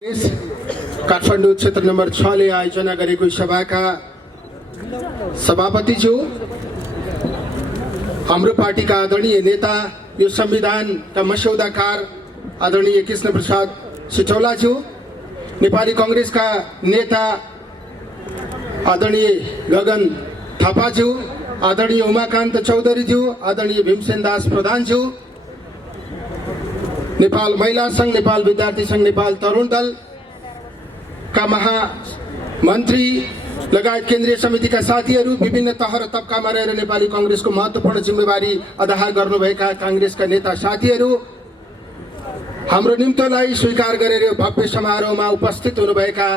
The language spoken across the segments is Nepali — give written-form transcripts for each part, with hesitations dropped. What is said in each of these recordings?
काठमाडौँ क्षेत्र नम्बर 6 ले आयोजना गरेको सभाका सभापतिज्यू, हाम्रो पार्टीका आदरणीय नेता, यो संविधानका मस्यौदाकार आदरणीय कृष्ण प्रसाद सिटौलाज्यू, नेपाली कांग्रेसका नेता आदरणीय गगन थापाज्यू, आदरणीय उमाकान्त चौधरीज्यू, आदरणीय भीमसेन दास प्रधानज्यू, नेपाल महिला संघ, नेपाल विद्यार्थी संघ, नेपाल तरुण दल का महामन्त्री लगायत केन्द्रीय समितिका साथीहरू, विभिन्न तह र तबकामा रहेर नेपाली कांग्रेसको महत्त्वपूर्ण जिम्मेवारी अदा गर्नुभएका कांग्रेसका नेता साथीहरू, हाम्रो निम्तोलाई स्वीकार गरेर यो भव्य समारोहमा उपस्थित हुनुभएका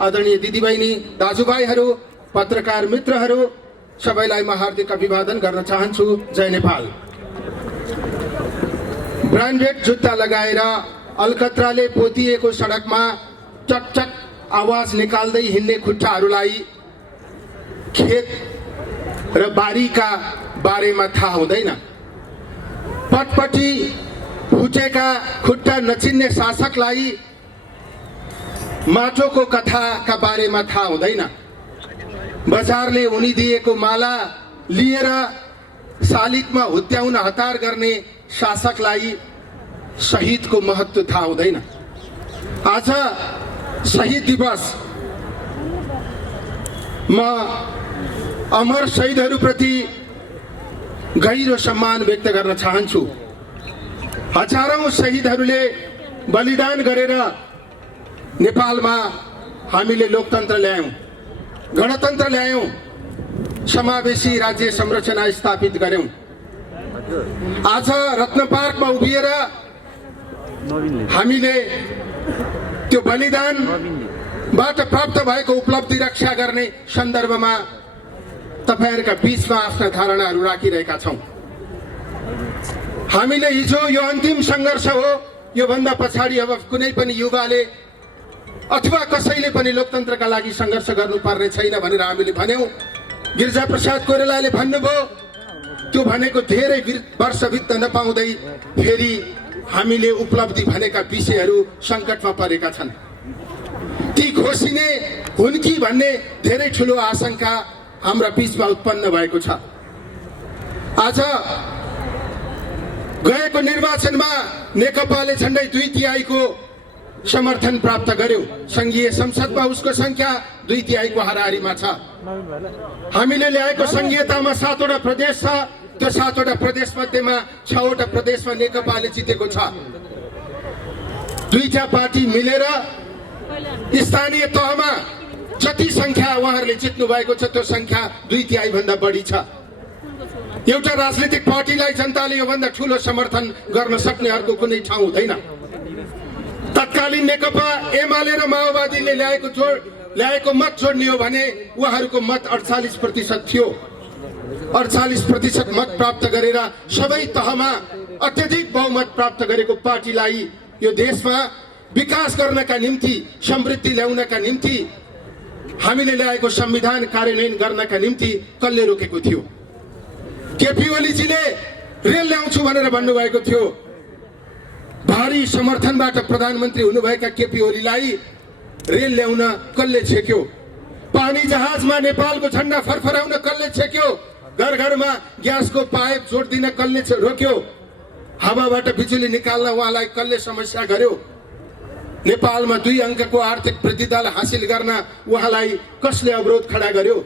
आदरणीय दिदीबहिनी, दाजुभाइहरू, पत्रकार मित्रहरू, सबैलाई म हार्दिक अभिवादन गर्न चाहन्छु। जय नेपाल। ब्रान्डेड जुत्ता लगाएर अलकत्राले पोतिएको सडकमा चकचक आवाज निकाल्दै हिँड्ने खुट्टाहरूलाई खेत र बारीका बारेमा थाहा हुँदैन। पटपटी फुटेका खुट्टा नचिन्ने शासकलाई माटोको कथाका बारेमा थाहा हुँदैन। बजारले उनी दिएको माला लिएर शालिगमा हुत्याउन हतार गर्ने शासकलाई शहीदको महत्त्व थाहा हुँदैन। आज शहीद दिवस, म अमर शहीदहरूप्रति गहिरो सम्मान व्यक्त गर्न चाहन्छु। हजारौं शहीदहरूले बलिदान गरेर नेपालमा हामीले लोकतन्त्र ल्यायौं, गणतन्त्र ल्यायौं, समावेशी राज्य संरचना स्थापित गर्यौं। आज रत्न पार्कमा उभिएर हामीले त्यो बलिदानबाट प्राप्त भएको उपलब्धि रक्षा गर्ने सन्दर्भमा तपाईहरुका बीचमा आफ्ना धारणाहरू राखिरहेका छौं। हामीले हिजो यो अन्तिम संघर्ष हो, यो भन्दा पछाडि अब कुनै पनि युवाले अथवा कसैले पनि लोकतन्त्रका लागि संघर्ष गर्नुपर्ने छैन भनेर हामीले भन्यौं। गिरिजाप्रसाद कोइरालाले भन्नुभयो, त्यो भनेको धेरै वर्ष बित्न नपाउँदै फेरि हामीले उपलब्धि भनेका विषयहरू संकटमा परेका छन्। ती घोषिने हुन् कि भन्ने धेरै ठूलो आशंका हाम्रा बीचमा उत्पन्न भएको छ। आज गएको निर्वाचनमा नेकपाले झण्डै 2/3 समर्थन प्राप्त गर्यो। संघीय संसदमा उसको संख्या 2/3 हाराहारीमा छ। हामीले ल्याएको संघीयतामा 7 वटा प्रदेश छ। त्यो 7 वटा प्रदेश मध्येमा 6 वटा प्रदेशमा नेकपाले जितेको छ। दुईटा पार्टी मिलेर स्थानीय तहमा जति संख्या उहाँहरूले जित्नु भएको छ त्यो संख्या 2/3 भन्दा बढी छ। एउटा राजनीतिक पार्टीलाई जनताले यो भन्दा ठूलो समर्थन गर्न सक्ने अर्को कुनै ठाउँ हुँदैन। तत्कालीन नेकपा एमाले र माओवादीले ल्याएको मत जोड्ने हो भने उहाँहरूको मत 48% थियो। 48% मत प्राप्त गरेर सबै तहमा अत्यधिक बहुमत प्राप्त गरेको पार्टीलाई यो देशमा विकास गर्नका निम्ति, समृद्धि ल्याउनका निम्ति, हामीले ल्याएको संविधान कार्यान्वयन गर्नका निम्ति कसले रोकेको थियो? केपी ओलीजीले रेल ल्याउँछु भनेर भन्नुभएको थियो। भारी समर्थनबाट प्रधानमन्त्री हुनुभएका केपी ओलीलाई रेल ल्याउन कसले छेक्यो? पानी जहाजमा नेपालको झण्डा फरफराउन कसले छेक्यो? घर घरमा ग्यासको पाइप जोड्दिन कसले रोक्यो? हावाबाट बिजुली निकाल्न उहाँलाई कसले समस्या गर्यो? नेपालमा 2 अङ्कको आर्थिक वृद्धि दर हासिल गर्न उहाँलाई कसले अवरोध खडा गर्यो?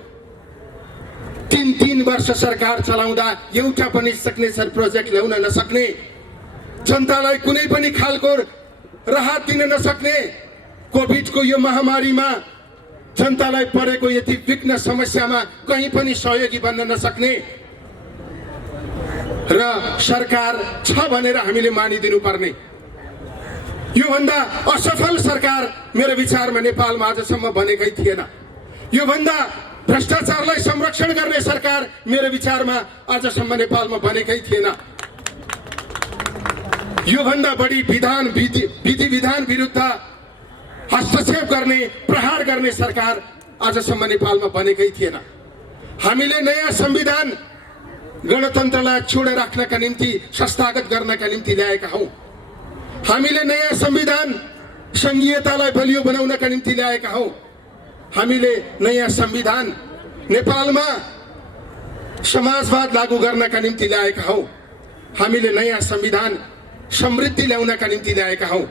3 वर्ष सरकार चलाउँदा एउटा पनि सिग्नेचर प्रोजेक्ट ल्याउन नसक्ने, जनतालाई कुनै पनि खालको राहत दिन नसक्ने, कोभिडको यो महामारीमा जनतालाई परेको यति विघ्न समस्यामा कहीँ पनि सहयोगी बन्न नसक्ने र सरकार छ भनेर हामीले मानिदिनु पर्ने, यो भन्दा असफल सरकार मेरो विचारमा नेपालमा आजसम्म बनेकै थिएन। यो भन्दा भ्रष्टाचारलाई संरक्षण गर्ने सरकार मेरो विचारमा आजसम्म नेपालमा बनेकै थिएन। यो भन्दा बढी विधि विधान विरुद्ध हस्तक्षेप गर्ने, प्रहार गर्ने सरकार आजसम्म नेपालमा बनेकै थिएन। हामीले नयाँ संविधान गणतन्त्रलाई छोडेर राख्नका निम्ति, संस्थागत गर्नका निम्ति ल्याएका हौं। हामीले नयाँ संविधान संघीयतालाई बलियो बनाउनका निम्ति ल्याएका हौं। हामीले नयाँ संविधान नेपालमा समाजवाद लागू गर्नका निम्ति ल्याएका हौं। हामीले नयाँ संविधान समृद्धि ल्याउनका निम्ति ल्याएका हौं।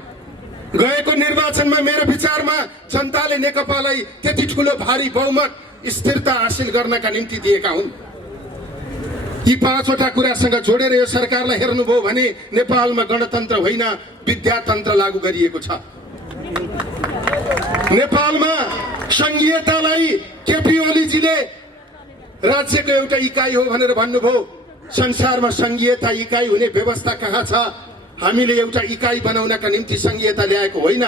गएको निर्वाचनमा मेरो विचारमा जनताले नेकपालाई त्यति ठूलो भारी बहुमत स्थिरता हासिल गर्नका निम्ति दिएका हुन्। यी पाँचवटा कुरासँग जोडेर यो सरकारलाई हेर्नुभयो भने नेपालमा गणतन्त्र होइन विद्यातन्त्र लागू गरिएको छ। नेपालमा संघीयतालाई केपी ओलीजीले राज्यको एउटा इकाइ हो भनेर भन्नुभयो। संसारमा संघीयता इकाइ हुने व्यवस्था कहाँ छ? हामीले एउटा इकाइ बनाउनका निम्ति संघीयता ल्याएको होइन।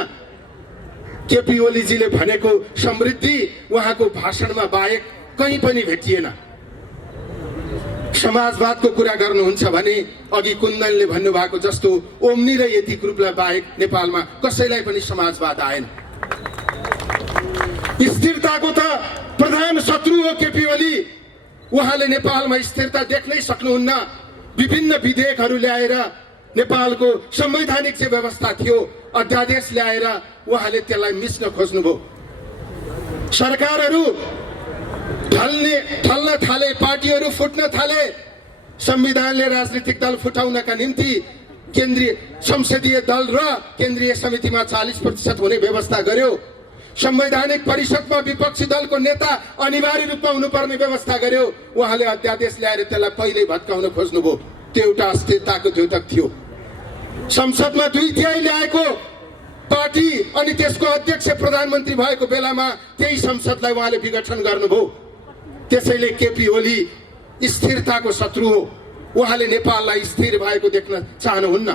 केपी ओलीजीले भनेको समृद्धि उहाँको भाषणमा बाहेक कहीँ पनि भेटिएन। समाजवादको कुरा गर्नुहुन्छ भने अघि कुन्दनले भन्नुभएको जस्तो ओम्नी र यतिक रूपलाई बाहेक नेपालमा कसैलाई पनि समाजवाद आएन। स्थिरताको त प्रधान शत्रु हो केपी ओली। उहाँले नेपालमा स्थिरता देख्नै सक्नुहुन्न। विभिन्न विधेयकहरू ल्याएर नेपालको संवैधानिक जे व्यवस्था थियो अध्यादेश ल्याएर उहाँले त्यसलाई मिच्न खोज्नुभयो। सरकारहरू ढल्न थाले, पार्टीहरू फुट्न थाले। संविधानले राजनीतिक दल फुटाउनका निम्ति केन्द्रीय संसदीय दल र केन्द्रीय समितिमा 40% हुने व्यवस्था गर्यो। संवैधानिक परिषदमा विपक्षी दलको नेता अनिवार्य रूपमा हुनुपर्ने व्यवस्था गर्यो। उहाँले अध्यादेश ल्याएर त्यसलाई पहिल्यै भत्काउन खोज्नुभयो। त्यो एउटा अस्थिरताको द्योतक थियो। संसदमा 2/3 ल्याएको पार्टी अनि त्यसको अध्यक्ष प्रधानमन्त्री भएको बेलामा त्यही संसदलाई उहाँले विघटन गर्नुभयो। त्यसैले केपी ओली स्थिरताको शत्रु हो। उहाँले नेपाललाई स्थिर भएको देख्न चाहनुहुन्न।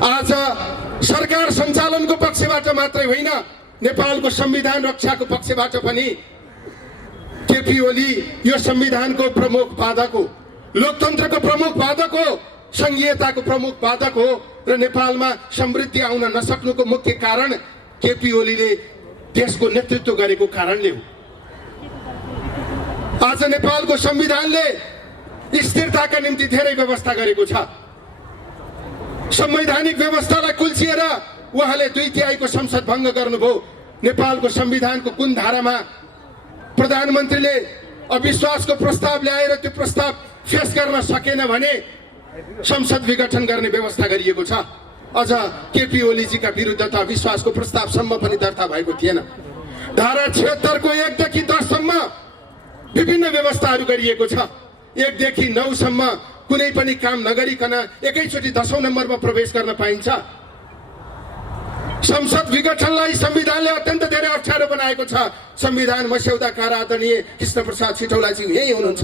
आज सरकार सञ्चालनको पक्षबाट मात्रै होइन नेपालको संविधान रक्षाको पक्षबाट पनि केपी ओली यो संविधानको प्रमुख बाधक हो, लोकतन्त्रको प्रमुख बाधक हो, संघीयताको प्रमुख बाधक हो र नेपालमा समृद्धि आउन नसक्नुको मुख्य कारण केपी ओलीले देशको नेतृत्व गरेको कारणले हो। आज नेपालको संविधानले स्थिरताका निम्ति धेरै व्यवस्था गरेको छ। संवैधानिक व्यवस्थालाई कुल्चिएर उहाँले 2/3 संसद भङ्ग गर्नुभयो। नेपालको संविधानको कुन धारामा प्रधानमन्त्रीले अविश्वासको प्रस्ताव ल्याएर त्यो प्रस्ताव फेस गर्न सकेन भने संसद विघटन गर्ने व्यवस्था गरिएको छ। अझ केपी ओलीजीका विरुद्ध त अविश्वासको प्रस्तावसम्म पनि दर्ता भएको थिएन। धारा 76 को 1 देखि 10 सम्म विभिन्न व्यवस्थाहरू गरिएको छ। 1 देखि 9 सम्म कुनै पनि काम नगरिकन एकैचोटि 10औं नम्बरमा प्रवेश गर्न पाइन्छ। संसद विघटनलाई संविधानले अत्यन्त धेरै अप्ठ्यारो बनाएको छ। संविधान मस्यौदाकार आदरणीय कृष्ण प्रसाद सिटौलाजी यही हुनुहुन्छ।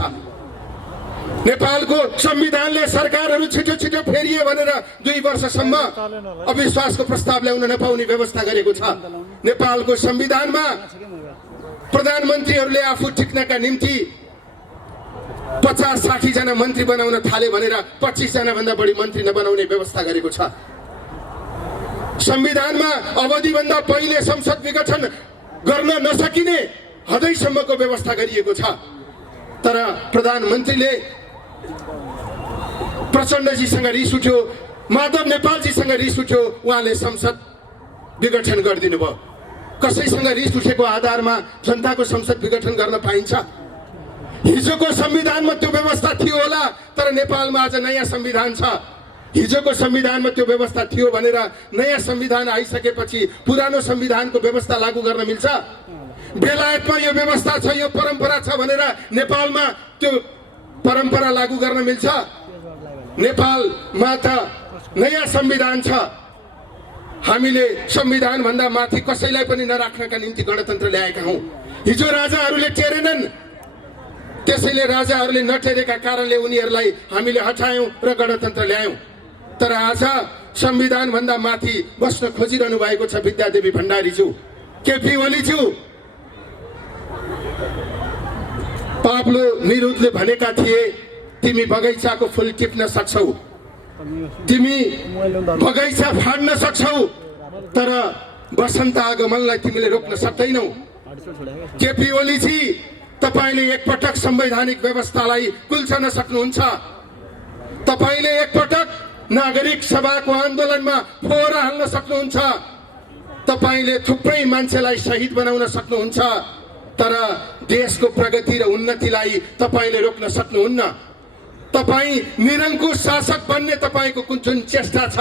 नेपालको संविधानले सरकारहरू छिटो छिटो फेरिए भनेर 2 वर्षसम्म अविश्वासको प्रस्ताव ल्याउन नपाउने व्यवस्था गरेको छ। नेपालको संविधानमा प्रधानमन्त्रीहरूले आफू टिक्नका निम्ति 50-60 जना मन्त्री बनाउन थाले भनेर 25 जना भन्दा बढी मन्त्री नबनाउने व्यवस्था गरेको छ। संविधानमा अवधिभन्दा पहिले संसद विघटन गर्न नसकिने हदैसम्मको व्यवस्था गरिएको छ। तर प्रधानमन्त्रीले प्रचण्डजीसँग रिस उठ्यो, माधव नेपालजीसँग रिस उठ्यो, उहाँले संसद विघटन गरिदिनु भयो। कसैसँग रिस उठेको आधारमा जनताको संसद विघटन गर्न पाइन्छ? हिजोको संविधानमा त्यो व्यवस्था थियो होला, तर नेपालमा आज नयाँ संविधान छ। हिजोको संविधानमा त्यो व्यवस्था थियो भनेर नयाँ संविधान आइसकेपछि पुरानो संविधानको व्यवस्था लागू गर्न मिल्छ? बेलायतमा यो व्यवस्था छ, यो परम्परा छ भनेर नेपालमा त्यो परम्परा लागू गर्न मिल्छ? नेपालमा त नयाँ संविधान छ। हामीले संविधान भन्दा माथि कसैलाई पनि नराख्नका निम्ति गणतन्त्र ल्याएका हौं। हिजो राजाहरूले टेरेनन्, त्यसैले राजाहरूले नटेरेका कारणले उनीहरूलाई हामीले हटायौं र गणतन्त्र ल्यायौं। तर आज संविधान भन्दा माथि बस्न खोजिरहनु भएको छ विद्यादेवी भण्डारीज्यू, केपी ओलीज्यू। पाब्लो निरुद्धले भनेका थिए, तिमी बगैँचाको फूल टिप्न सक्छौ, तिमी बगैँचा फाड्न सक्छौ, तर वसन्त आगमनलाई तिमीले रोक्न सक्दैनौ। केपी ओलीजी, तपाईले एकपटक संवैधानिक व्यवस्थालाई कुल्चन सक्नुहुन्छ। तपाईले एकपटक नागरिक सभाको आन्दोलनमा फोहोर हाल्न सक्नुहुन्छ। तपाईले थुप्रै मान्छेलाई शहीद बनाउन सक्नुहुन्छ, तर देशको प्रगति र उन्नतिलाई तपाईले रोक्न सक्नुहुन्न। तपाई निरङ्कुश शासक बन्ने तपाईको जुन चेष्टा छ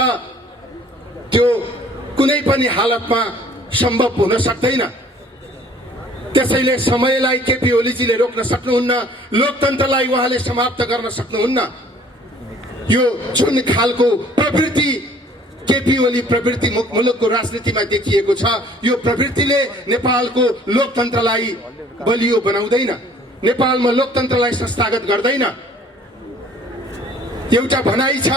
त्यो कुनै पनि हालतमा सम्भव हुन सक्दैन। त्यसैले समयलाई केपी ओलीजीले रोक्न सक्नुहुन्न, लोकतन्त्रलाई उहाँले समाप्त गर्न सक्नुहुन्न। यो जुन खालको प्रवृत्ति केपी ओली प्रवृत्ति मुलुकको राजनीतिमा देखिएको छ, यो प्रवृत्तिले नेपालको लोकतन्त्रलाई बलियो बनाउँदैन, नेपालमा लोकतन्त्रलाई संस्थागत गर्दैन। एउटा भनाइ छ,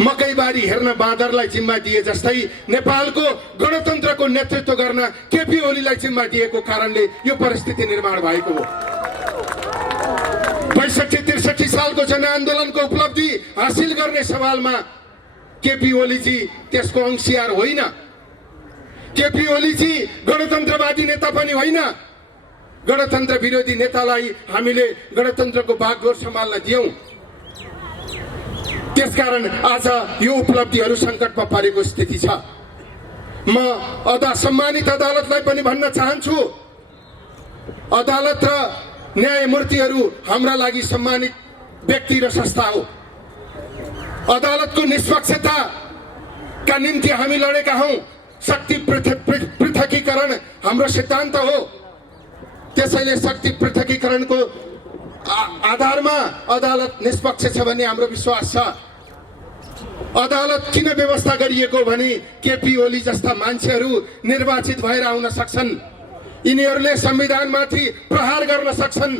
मकैबारी हेर्न बाँदरलाई जिम्मा दिए जस्तै नेपालको गणतन्त्रको नेतृत्व गर्न केपी ओलीलाई जिम्मा दिएको कारणले यो परिस्थिति निर्माण भएको हो। ६२-६३ सालको जनआन्दोलनको उपलब्धि हासिल गर्ने सवालमा केपी ओलीजी त्यसको अंशियार होइन। केपी ओलीजी गणतन्त्रवादी नेता पनि होइन। गणतन्त्र विरोधी नेतालाई हामीले गणतन्त्रको बागडोर सम्हाल्न दियौं। त्यसकारण आज यो उपलब्धिहरू सङ्कटमा परेको स्थिति छ। म सम्मानित अदालतलाई पनि भन्न चाहन्छु, अदालत र न्यायमूर्तिहरू हाम्रा लागि सम्मानित व्यक्ति र संस्था हो। अदालतको निष्पक्षताका निम्ति हामी लडेका हौं। शक्ति पृथकीकरण हाम्रो सिद्धान्त हो। त्यसैले शक्ति पृथकीकरणको आधारमा अदालत निष्पक्ष छ भन्ने हाम्रो विश्वास छ। अदालत किन व्यवस्था गरिएको भने केपी ओली जस्ता मान्छेहरू निर्वाचित भएर आउन सक्छन्, यिनीहरूले संविधानमाथि प्रहार गर्न सक्छन्।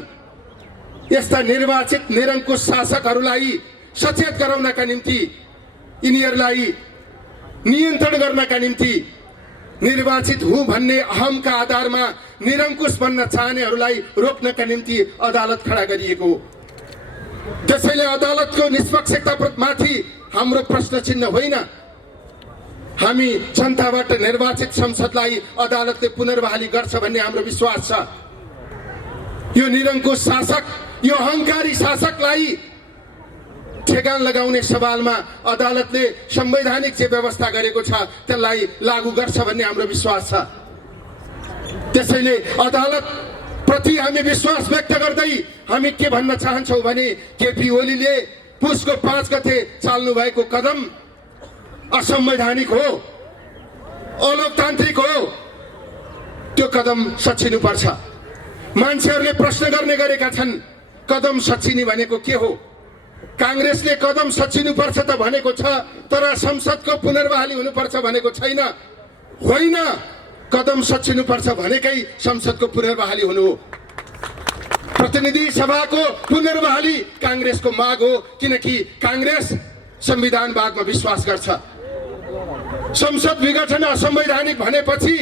यस्ता निर्वाचित निरङ्कुश शासकहरूलाई सचेत गराउनका निम्ति, यिनीहरूलाई नियन्त्रण गर्नका निम्ति, निर्वाचित हुँ भन्ने अहमका आधारमा निरङ्कुश बन्न चाहनेहरूलाई रोक्नका निम्ति अदालत खडा गरिएको हो। त्यसैले अदालतको निष्पक्षतामाथि हाम्रो प्रश्न चिन्ह होइन। हामी जनताबाट निर्वाचित संसदलाई अदालतले पुनर्बहाली गर्छ भन्ने हाम्रो विश्वास छ। यो निरङ्कुश शासक, यो अहङ्कारी शासकलाई ठेगान लगाउने सवालमा अदालतले संवैधानिक जे व्यवस्था गरेको छ त्यसलाई लागू गर्छ भन्ने हाम्रो विश्वास छ। त्यसैले अदालत प्रति हामी विश्वास व्यक्त गर्दै हामी के भन्न चाहन्छौँ भने केपी ओलीले पुसको 5 गते चाल्नु भएको कदम असंवैधानिक हो, अलोकतान्त्रिक हो। त्यो कदम सच्चिनुपर्छ। मान्छेहरूले प्रश्न गर्ने गरेका छन्, कदम सच्चिने भनेको के हो? कांग्रेसले कदम सच्चिनुपर्छ त भनेको छ, तर संसदको पुनर्बहाली हुनुपर्छ भनेको छैन। होइन, कदम सच्चिनुपर्छ भनेकै संसदको पुनर्बहाली हुनु हो। प्रतिनिधि सभाको पुनर्बहाली कांग्रेसको माग हो, किनकि कांग्रेस संविधानवादमा विश्वास गर्छ। संसद विघटन असंवैधानिक भनेपछि,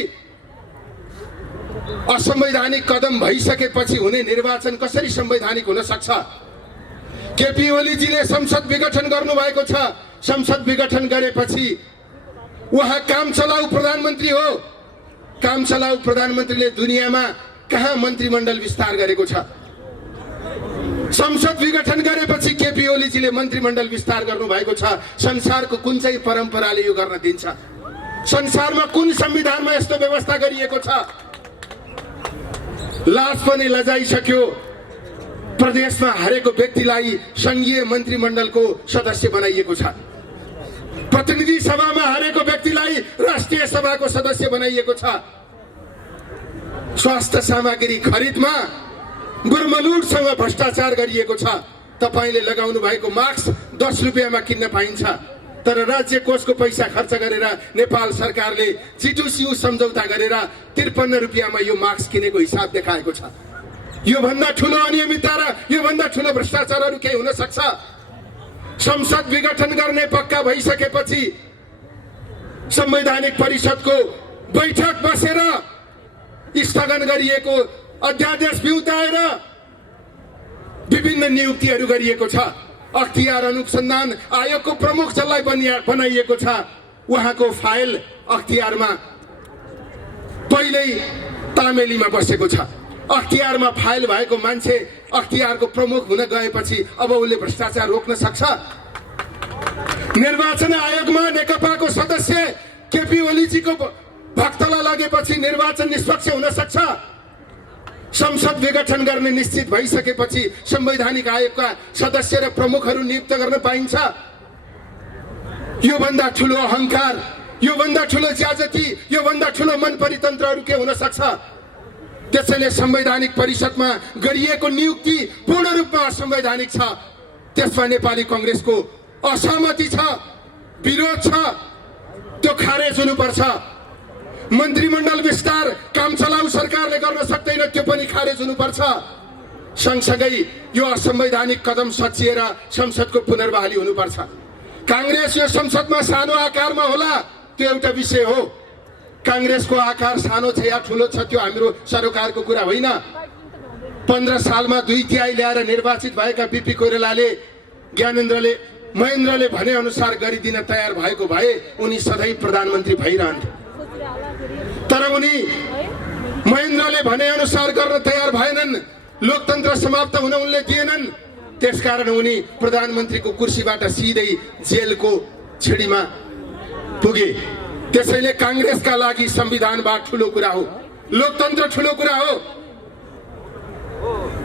असंवैधानिक कदम भइसकेपछि हुने निर्वाचन कसरी संवैधानिक हुन सक्छ? केपी ओलीजीले संसद विघटन गर्नुभएको छ। संसद विघटन गरेपछि उहाँ काम चलाउ प्रधानमन्त्री हो। काम चलाउ प्रधानमन्त्रीले दुनियाँमा कहाँ मन्त्रीमण्डल विस्तार गरेको छ? संसद विघटन गरेपछि केपी ओलीजीले मन्त्रीमण्डल विस्तार गर्नुभएको छ। संसारको कुन चाहिँ परम्पराले यो गर्न दिन्छ? संसारमा कुन संविधानमा यस्तो व्यवस्था गरिएको छ? लाज पनि लजाइसक्यो। प्रदेशमा हरेको व्यक्तिलाई संघीय मन्त्रीमण्डलको सदस्य बनाइएको छ। प्रतिनिधि सभामा हरेको व्यक्तिलाई राष्ट्रिय सभाको सदस्य बनाइएको छ। स्वास्थ्य सामग्री खरिदमा गुरमलुटसँग भ्रष्टाचार गरिएको छ। तपाईले लगाउनु भएको मास्क 10 रुपियाँमा किन्न पाइन्छ, तर राज्य कोषको पैसा खर्च गरेर नेपाल सरकारले जिटुसियु सम्झौता गरेर 53 रुपियाँमा यो मास्क किनेको हिसाब देखाएको छ। यो भन्दा ठूलो अनियमितता र यो भन्दा ठूलो भ्रष्टाचारहरू केही हुन सक्छ? संसद विघटन गर्ने पक्का भइसकेपछि संवैधानिक परिषदको बैठक बसेर स्थगन गरिएको अध्यादेश बिउताएर विभिन्न नियुक्तिहरू गरिएको छ। अख्तियार अनुसन्धान आयोगको प्रमुख जसलाई बनाइएको छ, उहाँको फाइल अख्तियारमा पहिल्यै तामेलीमा बसेको छ। अख्तियारमा फाइल भएको मान्छे अख्तियारको प्रमुख हुन गएपछि अब उसले भ्रष्टाचार रोक्न सक्छ? निर्वाचन आयोगमा नेकपाको सदस्य केपी ओलीजीको भक्तलाई लागेपछि निर्वाचन निष्पक्ष हुन सक्छ। संसद विघटन गर्ने निश्चित भइसकेपछि संवैधानिक आयोगका सदस्य र प्रमुखहरू नियुक्त गर्न पाइन्छ। यो भन्दा ठुलो अहंकार, यो भन्दा ठुलो ज्याजती, यो भन्दा ठुलो मन परितन्त्रहरू के हुन सक्छ? त्यसैले संवैधानिक परिषदमा गरिएको नियुक्ति पूर्ण रूपमा असंवैधानिक छ। त्यसमा नेपाली कांग्रेसको असहमति छ, विरोध छ, त्यो खारेज हुनुपर्छ। मन्त्रीमण्डल विस्तार काम चलाउ सरकारले गर्न सक्दैन, त्यो पनि खारेज हुनुपर्छ। सँगसँगै यो असंवैधानिक कदम सच्याएर संसदको पुनर्बहाली हुनुपर्छ। कांग्रेस यो संसदमा सानो आकारमा होला, त्यो एउटा विषय हो। कांग्रेसको आकार सानो छ या ठुलो छ त्यो हाम्रो सरोकारको कुरा होइन। 15 सालमा 2/3 ल्याएर निर्वाचित भएका बीपी कोइरालाले, ज्ञानेन्द्रले, महेन्द्रले भने अनुसार गरिदिन तयार भएको भए उनी सधैँ प्रधानमन्त्री भइरहन्थे। तर उनी महेन्द्रले भने अनुसार गर्न तयार भएनन्, लोकतन्त्र समाप्त हुन उनले दिएनन्। त्यसकारण उनी प्रधानमन्त्रीको कुर्सीबाट सिधै जेलको छिडीमा पुगे। त्यसैले कांग्रेसका लागि संविधानवाद ठुलो कुरा हो, लोकतन्त्र ठुलो कुरा हो।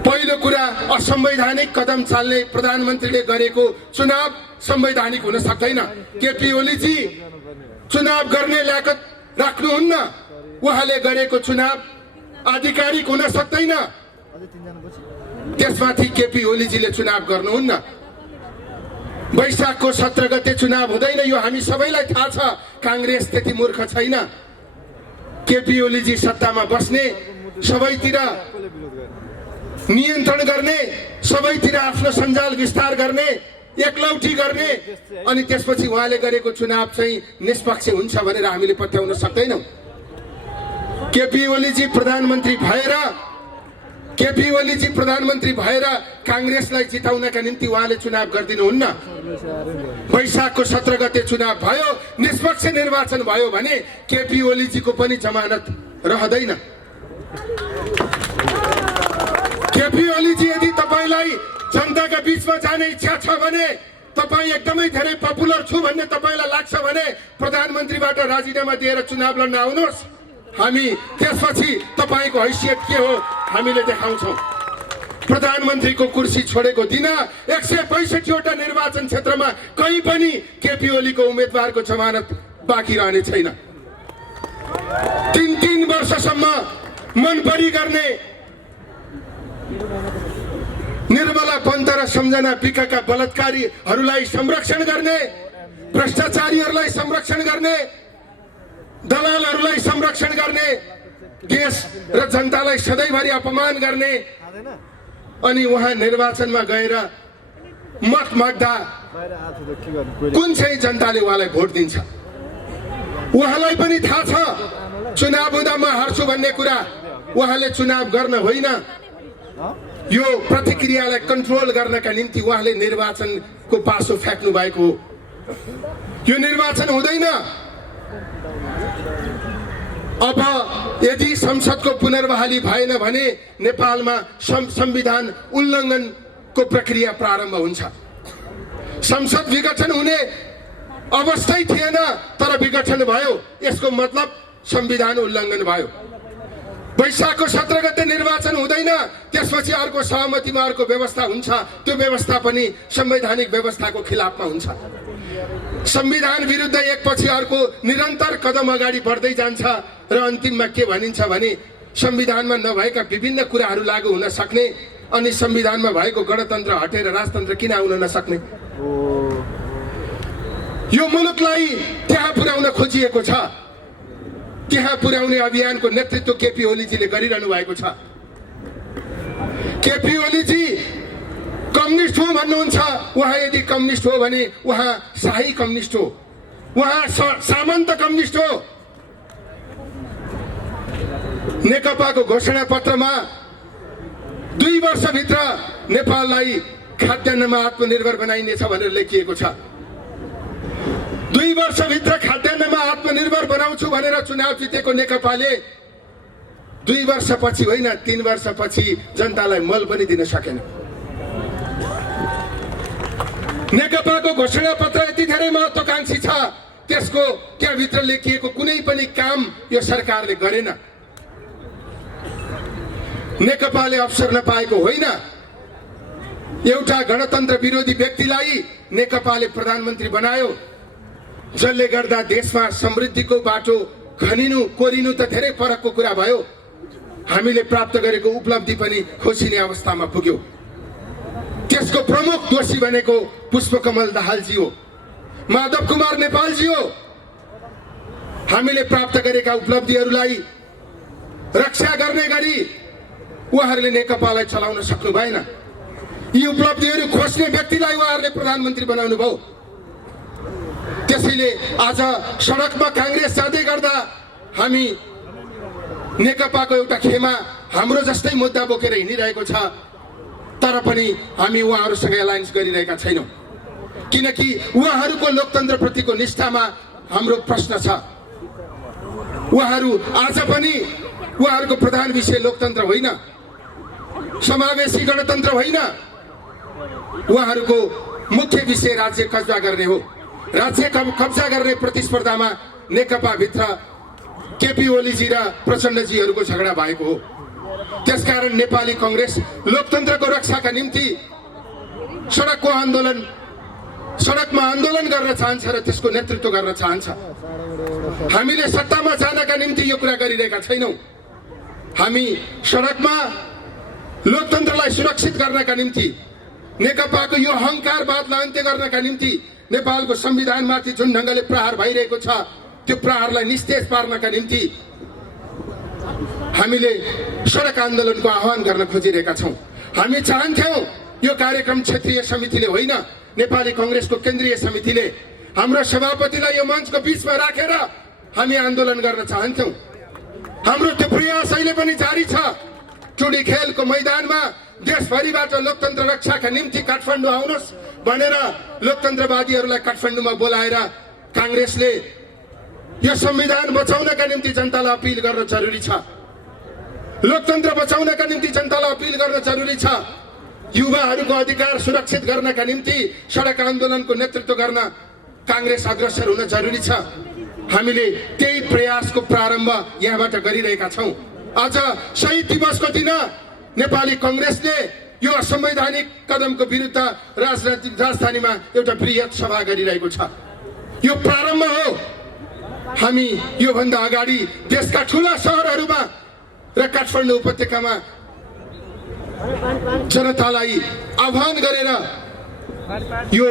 पहिलो कुरा, असंवैधानिक कदम चाल्ने प्रधानमन्त्रीले गरेको चुनाव संवैधानिक हुन सक्दैन। केपी ओलीजी चुनाव गर्ने ल्याकत राख्नुहुन्न, उहाँले गरेको चुनाव आधिकारिक हुन सक्दैन। त्यसमाथि केपी ओलीजीले चुनाव गर्नुहुन्न। वैशाखको 17 गते चुनाव हुँदैन, यो हामी सबैलाई थाहा छ। कांग्रेस त्यति मूर्ख छैन। केपी ओलीजी सत्तामा बस्ने, सबैतिर नियन्त्रण गर्ने, सबैतिर आफ्नो सञ्जाल विस्तार गर्ने, एकलौटी गर्ने, अनि त्यसपछि उहाँले गरेको चुनाव चाहिँ निष्पक्ष हुन्छ भनेर हामीले पत्याउन सक्दैनौँ। केपी ओलीजी प्रधानमन्त्री भएर कांग्रेसलाई जिताउनका निम्ति उहाँले चुनाव गर्दिनुहुन्न। वैशाखको 17 गते चुनाव भयो, निष्पक्ष निर्वाचन भयो भने केपी ओलीजीको पनि जमानत रहँदैन। केपी ओलीजी यदि तपाईलाई जनताका बीचमा जाने इच्छा छ भने, तपाईँ एकदमै धेरै पपुलर छु भन्ने तपाईलाई लाग्छ भने प्रधानमन्त्रीबाट राजीनामा दिएर चुनाव लड्न आउनुहोस्। हामी त्यसपछि तपाईको हैसियत के हो हामीले देखाउँछौँ। प्रधानमन्त्रीको कुर्सी छोडेको दिन 165 वटा निर्वाचन क्षेत्रमा कहीँ पनि केपी ओलीको उम्मेदवारको जमानत बाँकी रहने छैन। 3 वर्षसम्म मनपरी गर्ने, निर्मला पन्त र सम्झना विकाका बलात्कारीहरूलाई संरक्षण गर्ने, भ्रष्टाचारीहरूलाई संरक्षण गर्ने, दलालहरूलाई संरक्षण गर्ने, देश र जनतालाई सधैँभरि अपमान गर्ने, अनि उहाँ निर्वाचनमा गएर मत माग्दा कुन चाहिँ जनताले उहाँलाई भोट दिन्छ? उहाँलाई पनि थाहा छ चुनाव हुँदा म हार्छु भन्ने कुरा। उहाँले चुनाव गर्न होइन, यो प्रतिक्रियालाई कन्ट्रोल गर्नका निम्ति उहाँले निर्वाचनको पासो फ्याक्नु भएको हो। यो निर्वाचन हुँदैन। अब यदि संसदको पुनर्बहाली भएन भने नेपालमा संविधान उल्लङ्घनको प्रक्रिया प्रारम्भ हुन्छ। संसद विघटन हुने अवस्थै थिएन, तर विघटन भयो, यसको मतलब संविधान उल्लङ्घन भयो। वैशाखको 17 गते निर्वाचन हुँदैन, त्यसपछि अर्को सहमतिमा अर्को व्यवस्था हुन्छ, त्यो व्यवस्था पनि संवैधानिक व्यवस्थाको खिलाफमा हुन्छ। संविधान विरुद्ध एकपछि अर्को निरन्तर कदम अगाडि बढ्दै जान्छ र अन्तिममा के भनिन्छ भने संविधानमा नभएका विभिन्न कुराहरू लागू हुन सक्ने, अनि संविधानमा भएको गणतन्त्र हटेर राजतन्त्र किन आउन नसक्ने? यो मुलुकलाई त्यहाँ पुर्याउन खोजिएको छ। त्यहाँ पुर्याउने अभियानको नेतृत्व केपी ओलीजीले गरिरहनु भएको छ। केपी ओलीजी कम्युनिस्ट हो भन्नुहुन्छ। उहाँ यदि कम्युनिस्ट हो भने उहाँ शाही कम्युनिस्ट हो, उहाँ सामन्त कम्युनिस्ट हो। नेकपाको घोषणा पत्रमा 2 वर्षभित्र नेपाललाई खाद्यान्नमा आत्मनिर्भर बनाइनेछ भनेर लेखिएको छ। 2 वर्षभित्र खाद्यान्नमा आत्मनिर्भर बनाउँछु भनेर चुनाव जितेको नेकपाले 2 वर्षपछि होइन 3 वर्षपछि जनतालाई मल पनि दिन सकेन। नेकपाको घोषणा पत्र यति धेरै महत्त्वकांक्षी छ, त्यसको त्यहाँभित्र लेखिएको कुनै पनि काम यो सरकारले गरेन। नेकपाले अवसर नपाएको होइन, एउटा गणतन्त्र विरोधी व्यक्तिलाई नेकपाले प्रधानमन्त्री बनायो, जसले गर्दा देशमा समृद्धिको बाटो खनिनु कोरिनु त धेरै फरकको कुरा भयो। हामीले प्राप्त गरेको उपलब्धि पनि खोसिने अवस्थामा पुग्यो। त्यसको प्रमुख दोषी भनेको पुष्पकमल दाहालजी हो, माधव कुमार नेपालजी हो। हामीले प्राप्त गरेका उपलब्धिहरूलाई रक्षा गर्ने गरी उहाँहरूले नेकपालाई चलाउन सक्नु भएन। यी उपलब्धिहरू खोज्ने व्यक्तिलाई उहाँहरूले प्रधानमन्त्री बनाउनु भयो। त्यसैले आज सडकमा कांग्रेस जाँदै गर्दा हामी नेकपाको एउटा खेमा हाम्रो जस्तै मुद्दा बोकेर हिँडिरहेको छ, तर पनि हामी उहाँहरूसँग एलायन्स गरिरहेका छैनौँ, किनकि उहाँहरूको लोकतन्त्रप्रतिको निष्ठामा हाम्रो प्रश्न छ। उहाँहरू आज पनि उहाँहरूको प्रधान विषय लोकतन्त्र होइन, समावेशी गणतन्त्र होइन, उहाँहरूको मुख्य विषय राज्य कब्जा गर्ने हो। राज्य कब्जा गर्ने प्रतिस्पर्धामा नेकपा भित्र केपी ओलीजी र प्रचण्डजीहरूको झगडा भएको हो। त्यसकारण नेपाली कांग्रेस लोकतन्त्रको रक्षाका निम्ति सडकमा आन्दोलन गर्न चाहन्छ र त्यसको नेतृत्व गर्न चाहन्छ। हामीले सत्तामा जानका निम्ति यो कुरा गरिरहेका छैनौँ। हामी सडकमा लोकतन्त्रलाई सुरक्षित गर्नका निम्ति, नेकपाको यो अहंकारवादलाई अन्त्य गर्नका निम्ति, नेपालको संविधानमाथि जुन ढङ्गले प्रहार भइरहेको छ त्यो प्रहारलाई निस्तेज पार्नका निम्ति हामीले सडक आन्दोलनको आह्वान गर्न खोजिरहेका छौँ। हामी चाहन्थ्यौँ यो कार्यक्रम क्षेत्रीय समितिले होइन, नेपाली कांग्रेसको केन्द्रीय समितिले हाम्रो सभापतिलाई यो मञ्चको बीचमा राखेर हामी आन्दोलन गर्न चाहन्थ्यौँ। हाम्रो त्यो प्रयास अहिले पनि जारी छ। टुडी खेलको मैदानमा देशभरिबाट लोकतन्त्र रक्षाका निम्ति काठमाडौँ आउनुहोस् भनेर लोकतन्त्रवादीहरूलाई काठमाडौँमा बोलाएर कांग्रेसले यो संविधान बचाउनका निम्ति जनतालाई अपिल गर्न जरुरी छ। लोकतन्त्र बचाउनका निम्ति जनतालाई अपिल गर्न जरुरी छ। युवाहरूको अधिकार सुरक्षित गर्नका निम्ति सडक आन्दोलनको नेतृत्व गर्न कांग्रेस अग्रसर हुन जरुरी छ। हामीले त्यही प्रयासको प्रारम्भ यहाँबाट गरिरहेका छौँ। आज शहीद दिवसको दिन नेपाली कांग्रेसले यो असंवैधानिक कदमको विरुद्ध राजधानीमा एउटा बृहत सभा गरिरहेको छ। यो प्रारम्भ हो। हामी योभन्दा अगाडि देशका ठूला सहरहरूमा र काठमाडौँ उपत्यकामा जनतालाई आह्वान गरेर यो